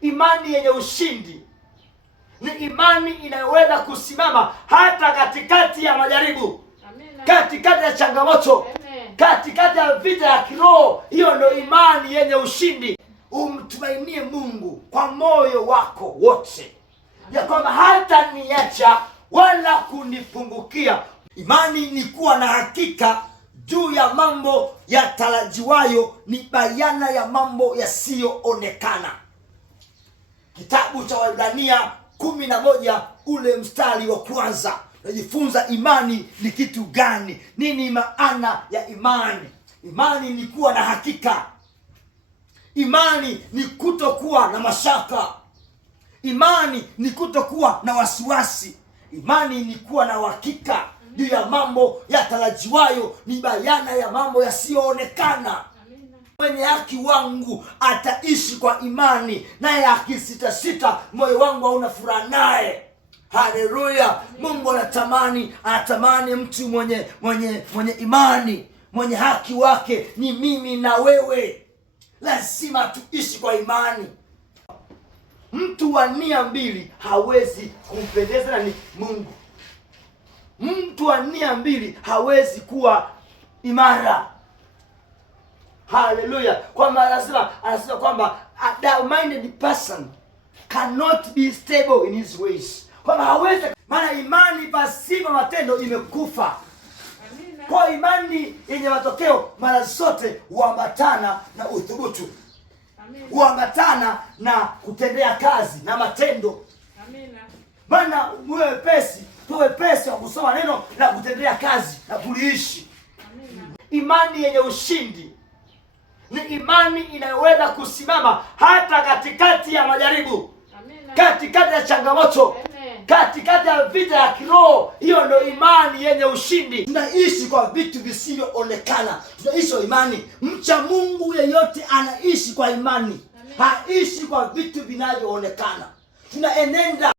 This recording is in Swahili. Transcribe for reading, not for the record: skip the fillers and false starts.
Imani yenye ushindi ni imani inayoweza kusimama hata katikati ya majaribu, katikati ya changamoto, katikati ya vita ya kiroho. Hiyo ndio imani yenye ushindi. Umtumainie Mungu kwa moyo wako wote, ya kwamba hata niacha wala kunipungukia. Imani ni kuwa na hakika juu ya mambo yatarajiwayo, ni bayana ya mambo yasiyoonekana. Kitabu cha Waebrania 11 ule mstari wa kwanza. Najifunza imani ni kitu gani, nini maana ya imani. Imani ni kuwa na hakika. Imani ni kutokuwa na mashaka. Imani ni kutokuwa na wasiwasi. Imani ni kuwa na uhakika juu ya mambo yatarajiwayo, ni bayana ya mambo yasiyoonekana. Mwenye haki wangu ataishi kwa imani, naye akisitasita, moyo wangu hauna furaha naye. Haleluya! Mungu anatamani mtu mwenye imani. Mwenye haki wake ni mimi na wewe. Lazima tuishi kwa imani. Mtu wa nia mbili hawezi kumpendeza ni Mungu. Mtu wa nia mbili hawezi kuwa imara. Haleluya! Kwa maana anasema kwamba a double-minded person cannot be stable in his ways. Kwamba hawezi, maana imani pasipo matendo imekufa. Kwa imani yenye matokeo mara zote huambatana na uthubutu. Huambatana na kutendea kazi na matendo. Maana tuwe wepesi wa kusoma neno na kutendea kazi na kuliishi. Imani yenye ushindi ni imani inayoweza kusimama hata katikati ya majaribu, katikati ya changamoto, katikati ya vita ya kiroho. Hiyo ndio imani yenye ushindi. Tunaishi kwa vitu visivyoonekana, tunaishi kwa imani. Mcha Mungu yeyote anaishi kwa imani, haishi kwa vitu vinavyoonekana. Tunaenenda